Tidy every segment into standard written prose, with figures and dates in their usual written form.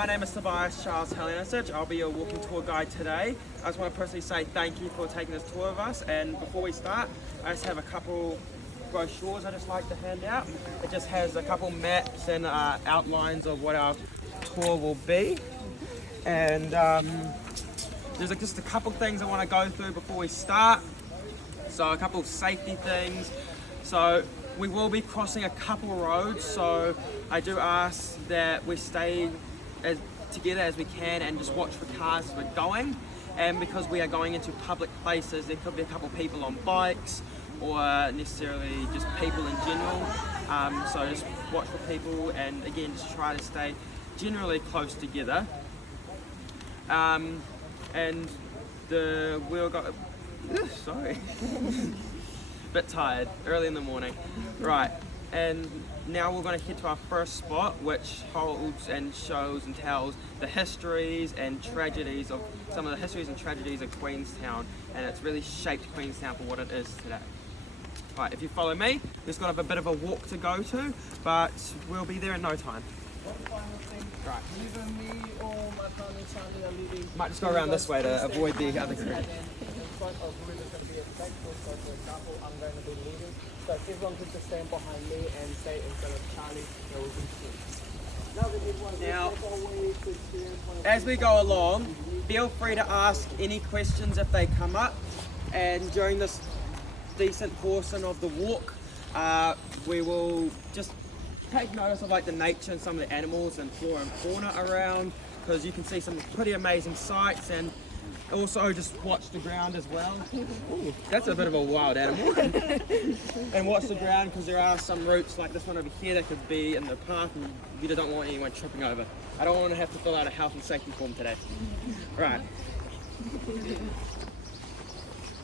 My name is Tobias Talijancich. I'll be your walking tour guide today. I just want to personally say thank you for taking this tour of us, and before we start, I just have a couple brochures I just like to hand out. It just has a couple maps and outlines of what our tour will be, and there's just a couple things I want to go through before we start. So a couple of safety things. So we will be crossing a couple roads, so I do ask that we stay as together as we can and just watch for cars as we're going. And because we are going into public places, there could be a couple people on bikes or necessarily just people in general. So just watch for people, and again just try to stay generally close together. And we'll go. Sorry. Bit tired, early in the morning. Right, and now we're going to head to our first spot, which holds and shows and tells the histories and tragedies of some of the histories and tragedies of Queenstown, and it's really shaped Queenstown for what it is today. Right, if you follow me, we've got a bit of a walk to go to, but we'll be there in no time. Right. Either me or my partner Charlie are leaving. Might just go around this way to avoid the other group. In front of who is going to be expected. So for example, I'm going to be leading. So if everyone could just stand behind me and say instead of Charlie, there will be two. Now, as we go along, feel free to ask any questions if they come up. And during this decent portion of the walk, we will just take notice of like the nature and some of the animals and flora and fauna around, because you can see some pretty amazing sights, and also just watch the ground as well. Ooh, that's a bit of a wild animal. And watch the ground, because there are some routes like this one over here that could be in the path and you just don't want anyone tripping over. I don't want to have to fill out a health and safety form today. Right.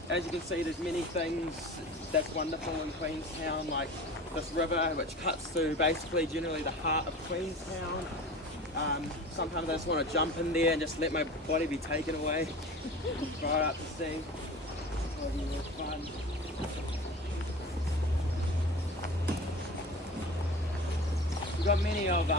As you can see, there's many things that's wonderful in Queenstown, like this river which cuts through basically generally the heart of Queenstown. Sometimes I just want to jump in there and just let my body be taken away right out to sea. It'll be real fun. We've got many of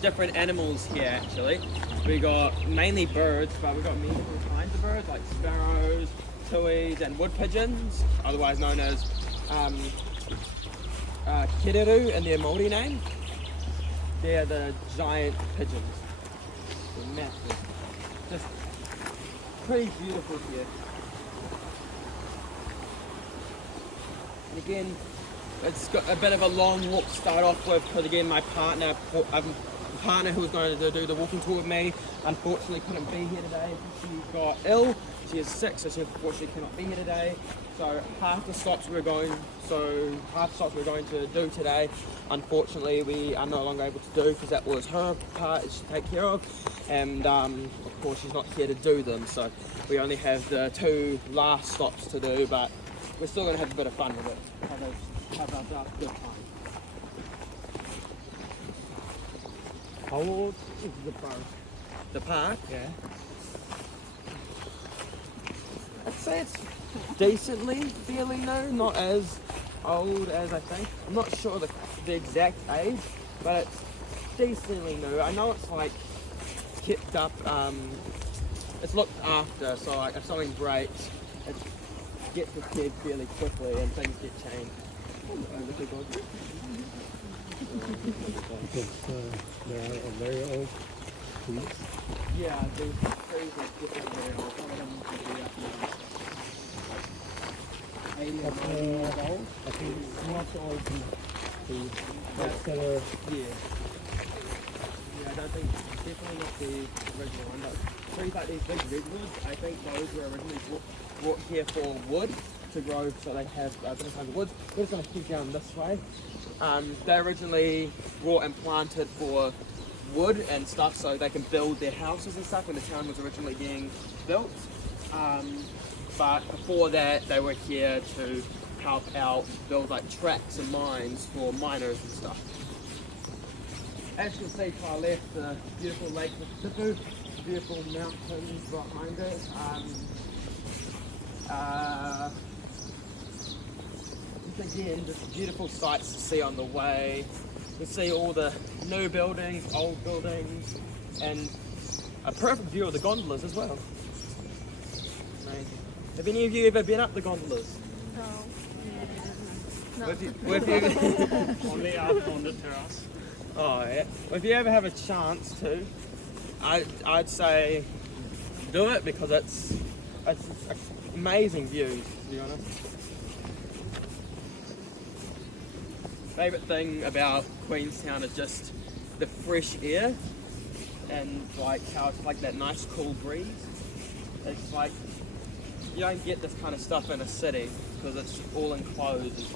different animals here actually. We got mainly birds, but we've got many different kinds of birds like sparrows, tuis and wood pigeons, otherwise known as kiriru in their Māori name. They're the giant pigeons. They're massive. Just pretty beautiful here. And again, it's got a bit of a long walk to start off with, because again my partner who was going to do the walking tour with me unfortunately couldn't be here today. She got ill. She is sick, so she unfortunately cannot be here today. So half the stops we're going to do today, unfortunately we are no longer able to do, because that was her part to take care of, and of course she's not here to do them, so we only have the two last stops to do, but we're still going to have a bit of fun with it. Have a good time. how old is the park? The park? Yeah. I'd say it's decently fairly new, not as old as I think. I'm not sure the exact age, but it's decently new. I know it's like kept up, it's looked after, so like if something breaks, it gets repaired fairly quickly and things get changed. They are very old trees. Yeah, these trees are definitely very old. Some of them could be up now 80 or 90 years old. I think it's not old trees. But, But yeah, I don't think, definitely not the original one, but trees like these big redwoods, I think those were originally brought here for wood to grow, so they have different kinds of woods. We're just going to keep going this way. They originally brought and planted for wood and stuff, so they can build their houses and stuff when the town was originally being built. But before that, they were here to help out build like tracks and mines for miners and stuff. As you can see to our left, the beautiful Lake Mississippi, beautiful mountains behind it. Again, just beautiful sights to see on the way. You can see all the new buildings, old buildings, and a perfect view of the gondolas as well. Amazing. Have any of you ever been up the gondolas? No. Have you Only up on the terrace. Oh yeah. Well, if you ever have a chance to, I'd say do it because it's amazing views, to be honest. Favourite thing about Queenstown is just the fresh air and like how it's like that nice cool breeze. It's like you don't get this kind of stuff in a city because it's all enclosed. It's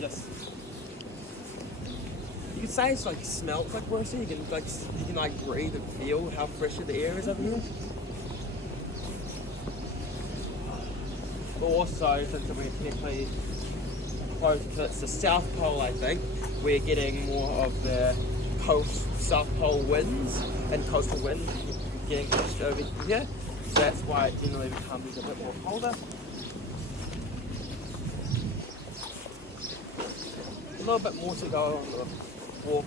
just you can say it's like smells like Worcester. You can like breathe and feel how fresh the air is over here. But also, since we're technically close to the South Pole, I think we're getting more of the South Pole winds and coastal winds getting pushed over here. So that's why it generally becomes a bit more colder. A little bit more to go on the walk.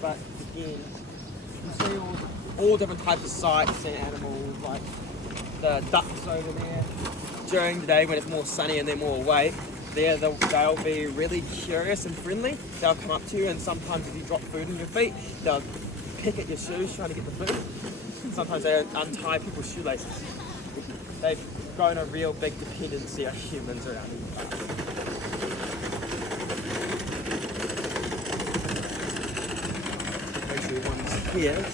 But again, you see all different types of sights and animals, like the ducks over there. During the day when it's more sunny and they're more awake, they'll be really curious and friendly. They'll come up to you, and sometimes if you drop food in your feet, they'll pick at your shoes trying to get the food. Sometimes they untie people's shoelaces. They've grown a real big dependency on humans around here. One's here.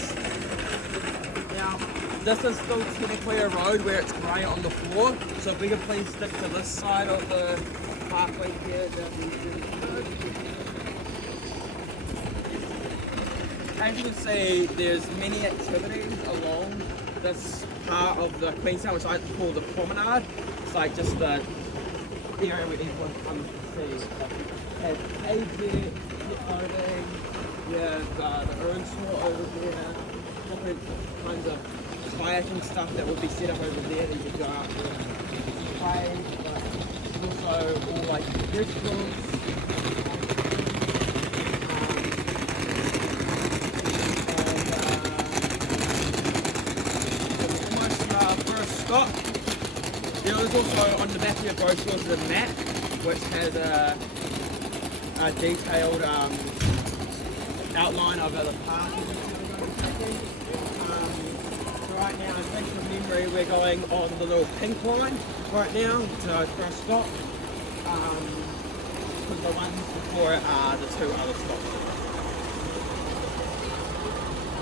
Now, this is still technically a road where it's grey on the floor, so we can please stick to this side of the pathway here. As you can see, there's many activities along this part of the Queenstown, which I call the promenade. It's like just the area where everyone comes to see. Like, cages, clothing, the urn store over there, different kinds of kayaking stuff that would be set up over there that you could go out there and play, but also all like restaurants. First stop. There is also on the back of your brochure is a map which has a detailed outline of the park. Right now, I think from memory, we're going on the little pink line right now to first stop. Because the ones before it are the two other stops.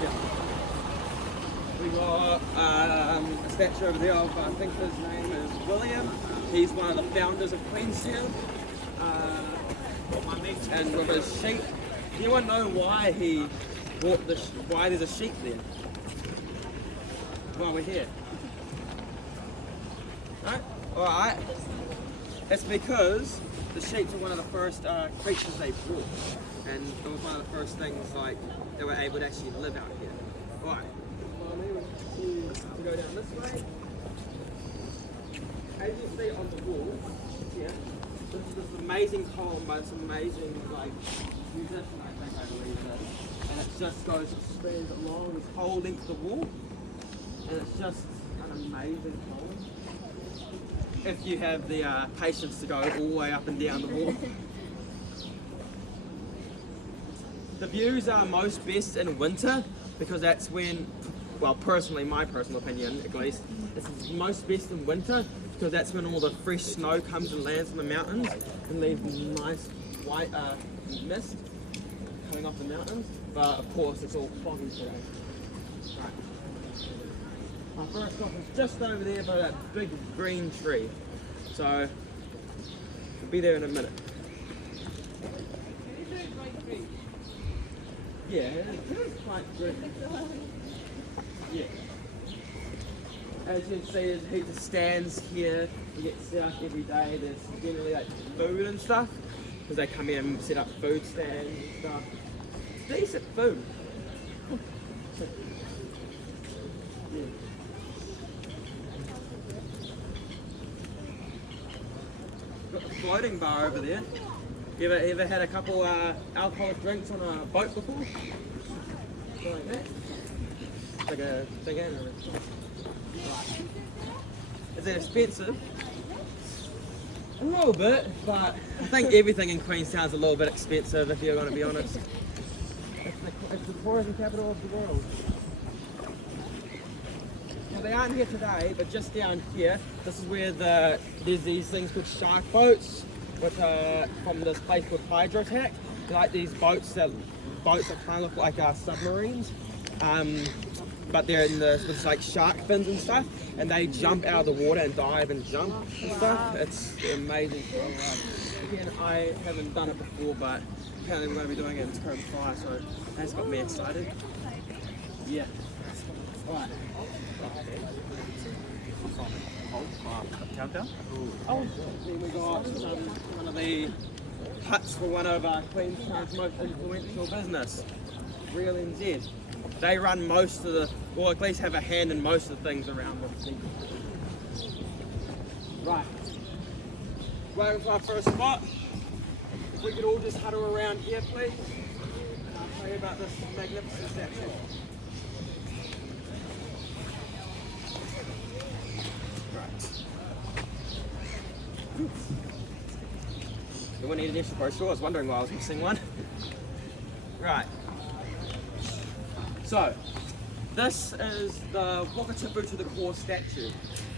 Yeah. We got a statue over there of, I think his name is William. He's one of the founders of Queenstown. And with his sheep. Does anyone know why he bought why there's a sheep there? While we're here. No? Alright. It's because the sheep are one of the first creatures they brought. And it was one of the first things like they were able to actually live out here. Alright. To go down this way. As you see on the wall, here, this is this amazing poem by this amazing musician, I believe it is. And it just goes and spreads along this whole length of the wall. And it's just an amazing poem. If you have the patience to go all the way up and down the wall. The views are most best in winter because that's when, well, personally, my personal opinion at least, it's most best in winter because that's when all the fresh snow comes and lands on the mountains and leaves nice white mist coming off the mountains. But of course, it's all foggy today. Right. My first stop is just over there by that big green tree. So, we'll be there in a minute. Yeah, it's quite good. Yeah. As you can see, there's heaps of stands here. You get set up every day. There's generally like food and stuff. Because they come in and set up food stands and stuff. Decent food. Yeah. Got the floating bar over there. You ever had a couple alcoholic drinks on a boat before? Like a big animal. Right. Is it expensive? A little bit, but I think everything in Queenstown's a little bit expensive if you're going to be honest. It's the tourism capital of the world. Well, they aren't here today, but just down here, this is where there's these things called shark boats, which are from this place called Hydrotac. They're like these boats that kind of look like submarines, but they're in with like shark fins and stuff, and they jump out of the water and dive and jump and stuff. It's amazing. Again, I haven't done it before, but apparently we're going to be doing it in this current fire, so that's got me excited. Yeah. Right. Countdown? Oh, then we got one of the huts for one of Queenstown's most influential business, Real NZ. They run most of the, or at least have a hand in most of the things around this. Right. Welcome to our first spot. If we could all just huddle around here, please. And I'll tell you about this magnificent statue. We wouldn't need an extra brochure. I was wondering why I was missing one. Right. So, this is the Whakatipu to the core statue.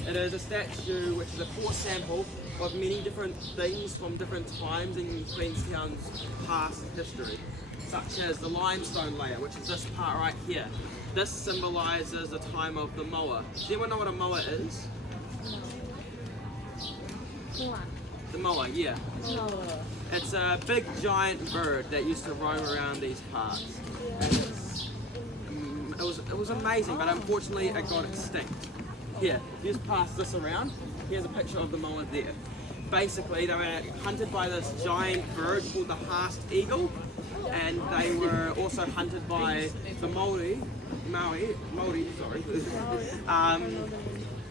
It is a statue which is a core sample of many different things from different times in Queenstown's past history, such as the limestone layer, which is this part right here. This symbolises the time of the moa. Does anyone know what a moa is? The moa, yeah. It's a big giant bird that used to roam around these parts. And it was amazing, but unfortunately it got extinct. Here, you just pass this around. Here's a picture of the moa there. Basically, they were hunted by this giant bird called the Haast eagle, and they were also hunted by the Maori,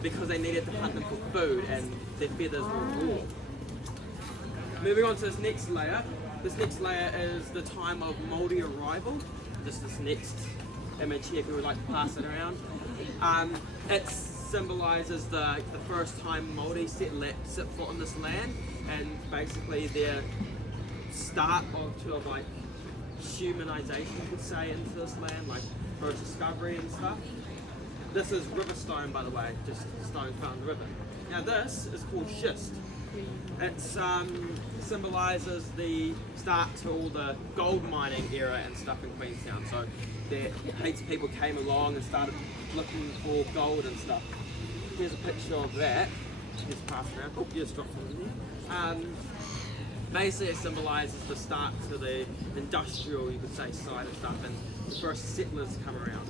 because they needed to hunt them for food, and their feathers were raw. Moving on to this next layer. This next layer is the time of Māori arrival. Just this next image here, if we would like to pass it around. It symbolises the first time Māori set foot on this land, and basically their start of like humanization, you could say, into this land, like first discovery and stuff. This is river stone, by the way, just stone found in the river. Now this is called schist. It symbolises the start to all the gold mining era and stuff in Queenstown. So heaps of people came along and started looking for gold and stuff. Here's a picture of that. Just pass around. Oh, just dropped something there. Basically, it symbolises the start to the industrial, you could say, side of stuff, and the first settlers come around.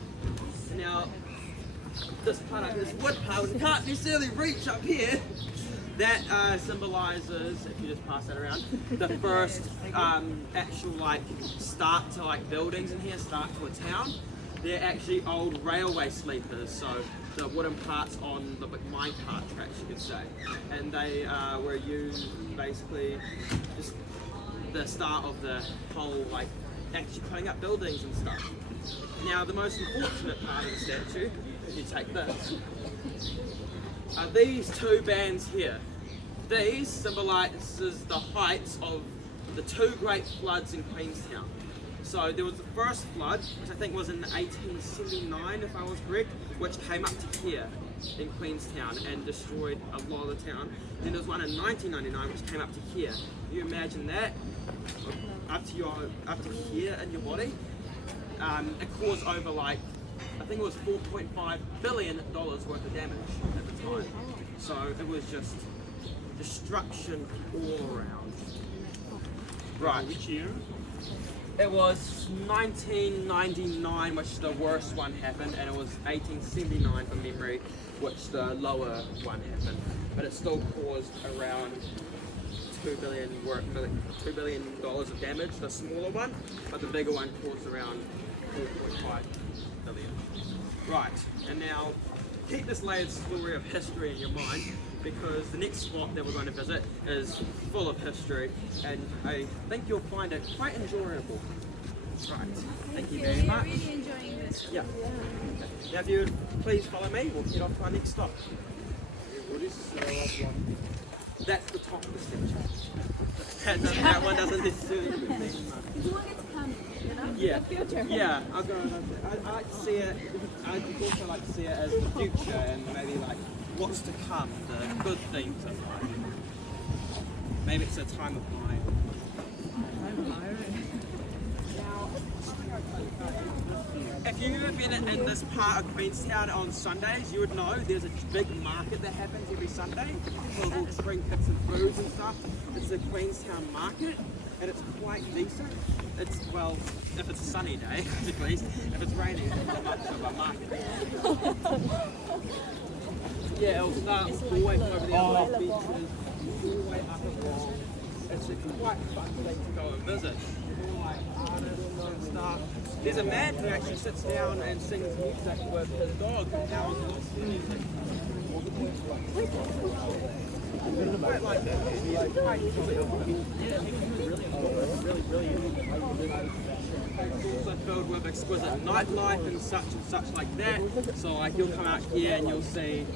Now, this part, this wood part, we can't necessarily reach up here. That symbolises, if you just pass that around, the first actual like start to like buildings in here, start to a town. They're actually old railway sleepers, so the wooden parts on the mine cart tracks, you could say, and they were used basically just the start of the whole like actually putting up buildings and stuff. Now the most unfortunate part of the statue, if you take this, are these two bands here. These symbolises the heights of the two great floods in Queenstown. So there was the first flood, which I think was in 1879, if I was correct, which came up to here in Queenstown and destroyed a lot of the town. Then there was one in 1999, which came up to here. You imagine that up to here in your body. It caused over like, I think it was $4.5 billion worth of damage at the time. So it was just destruction all around. Right. Which year? It was 1999, which the worst one happened, and it was 1879 from memory, which the lower one happened. But it still caused around $2 billion of damage, the smaller one, but the bigger one caused around 4.5 billion. Right, and now keep this layered story of history in your mind, because the next spot that we're going to visit is full of history, and I think you'll find it quite enjoyable. Right, thank you very much. Really enjoying Yeah. Now if you would please follow me, we'll head off to our next stop. That's the top of the step. That one doesn't necessarily mean much. You want it to come, you know? Yeah. The future. Yeah, I'll go. I like to see it. I'd also like to see it as the future and maybe like what's to come, the good things of life. Maybe it's a time of mine. If you've ever been in this part of Queenstown on Sundays, you would know there's a big market that happens every Sunday full of all spring kits and foods and stuff. It's the Queenstown market and it's quite decent. It's, well, if it's a sunny day, at least. If it's raining, it's not much of a market. Yeah, it'll start all the way over the other beaches, all the way up and along. It's a quite fun thing to go and visit. And stuff. There's a man who actually sits down and sings music with his dog and howls the music. Quite like that. It's quite It's also filled with exquisite nightlife and such like that. So like you'll come out here and you'll see,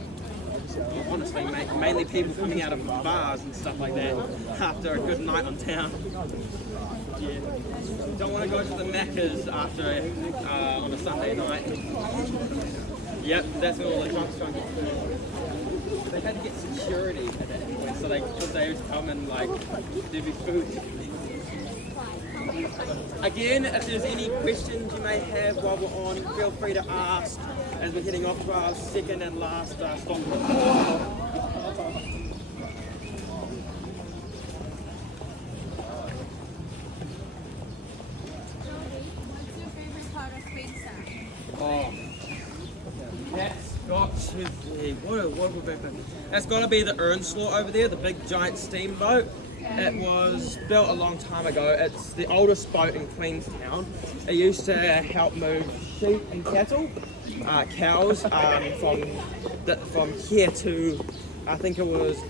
honestly, mainly people coming out of bars and stuff like that after a good night on town. Yeah. Don't want to go to the Macca's after on a Sunday night. Yep, that's where all the drunks trying to get food. They had to get security at that point, so they would come and like there'd be food. Again, if there's any questions you may have while we're on, feel free to ask as we're heading off to our second and last stop. Oh, that's got to be, what would that be? That's got to be the Earnslaw over there, the big giant steamboat. It was built a long time ago. It's the oldest boat in Queenstown. It used to help move sheep and cattle, cows, from here to, I think it was,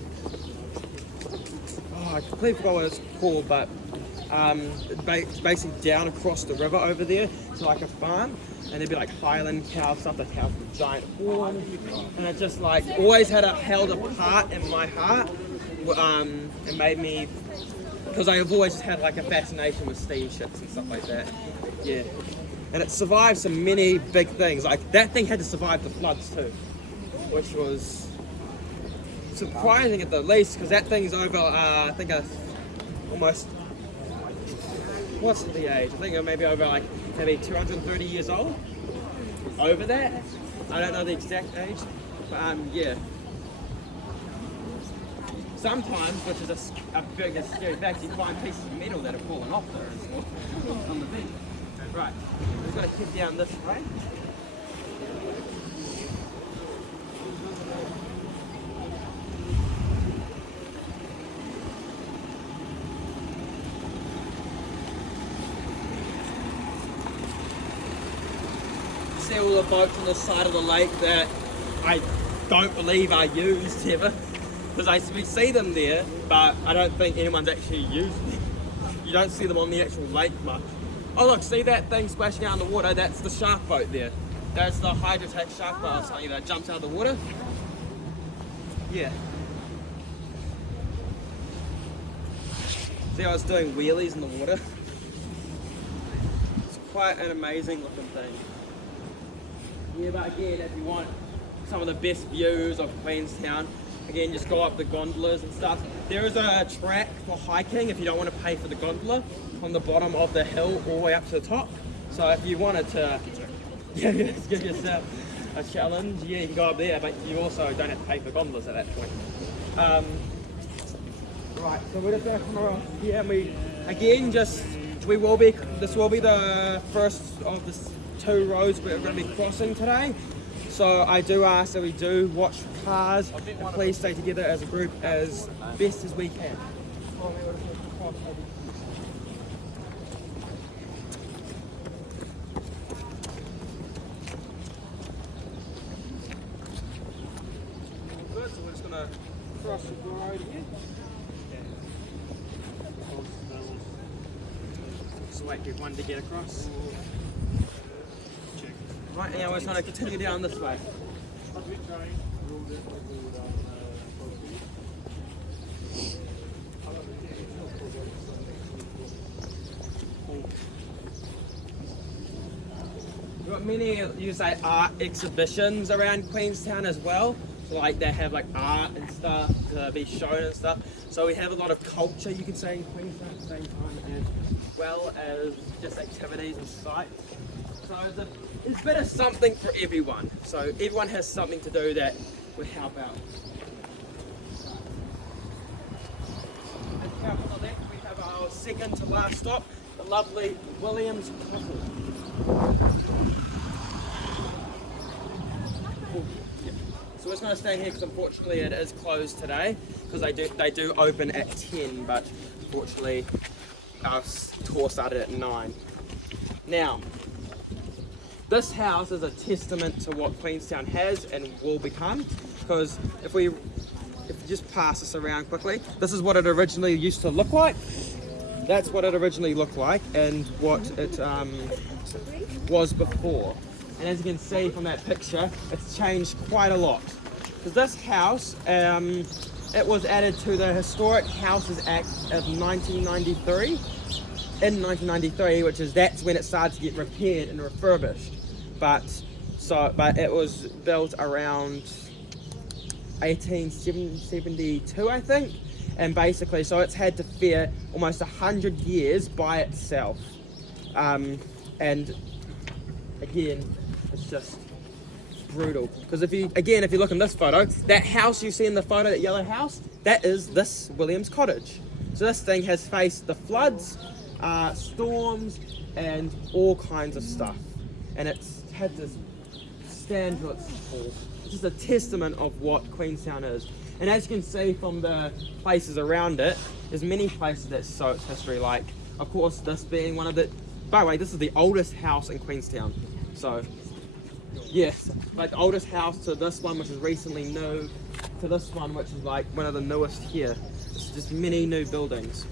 I completely forgot what it's called, but basically down across the river over there to like a farm. And there'd be like Highland cows, stuff that cows with giant horns, and it just like always held a part in my heart. It made me, because I have always had like a fascination with steamships and stuff like that. Yeah, and it survived so many big things. Like that thing had to survive the floods too, which was surprising at the least, because that thing's over, I think almost. What's the age? I think it may be over like maybe 230 years old. Over that, I don't know the exact age, but yeah. Sometimes, which is a big scary fact, you find pieces of metal that have fallen off there on the beach. Right, we've got to head down this way. See all the boats on the side of the lake that I don't believe are used ever. Because we see them there, but I don't think anyone's actually used them. You don't see them on the actual lake much. Oh look, see that thing splashing out in the water? That's the shark boat there. That's the hydrotech shark boat or something that jumps out of the water. Yeah. See, I was doing wheelies in the water. It's quite an amazing looking thing. Yeah, but again, if you want some of the best views of Queenstown, again, just go up the gondolas and stuff. There is a track for hiking if you don't want to pay for the gondola on the bottom of the hill all the way up to the top. So if you wanted to give yourself a challenge, yeah, you can go up there, but you also don't have to pay for gondolas at that point. Right, so we're just going to come around here and this will be the first of the 2 roads we're going to be crossing today. So I do ask that we do watch for cars and please stay together as a group as best as we can. Good, so we're just going to cross the road here. Just wait for one to get across. Check. Right, and now we're just going to continue down this way. We've got many, you say, art exhibitions around Queenstown as well. So like they have like art and stuff to be shown and stuff. So we have a lot of culture, you can say, in Queenstown at the same time, as well as just activities and sites. So it's a bit of something for everyone. So everyone has something to do that would help out. As we have on the left, we have our second to last stop, the lovely Williams Cottage. So we're just going to stay here because unfortunately it is closed today because they do open at 10, but unfortunately our tour started at 9. Now, this house is a testament to what Queenstown has and will become, because if you just pass this around quickly, this is what it originally used to look like. That's what it originally looked like and what it was before. And as you can see from that picture, it's changed quite a lot. Because this house, it was added to the Historic Houses Act of 1993. In 1993, that's when it started to get repaired and refurbished. But it was built around 1872, I think. And basically, so it's had to fare almost 100 years by itself. And again, it's just brutal. Because if you look in this photo, that house you see in the photo, that yellow house, that is this Williams Cottage. So this thing has faced the floods, storms, and all kinds of stuff. And it's had to stand to its fall. It's just a testament of what Queenstown is. And as you can see from the places around it, there's many places that show its history, like, of course, this being one of the... By the way, this is the oldest house in Queenstown. So, yes, like the oldest house to this one, which is recently new, to this one, which is like one of the newest here. It's just many new buildings.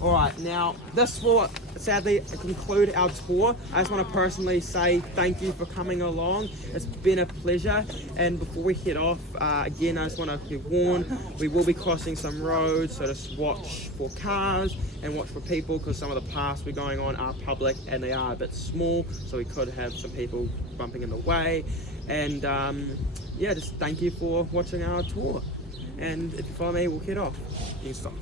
Alright, now this will sadly conclude our tour. I just want to personally say thank you for coming along. It's been a pleasure. And before we head off, again, I just want to be warned, we will be crossing some roads, so just watch for cars and watch for people, because some of the paths we're going on are public and they are a bit small, so we could have some people bumping in the way. And yeah, just thank you for watching our tour. And if you follow me, we'll head off. You can stop.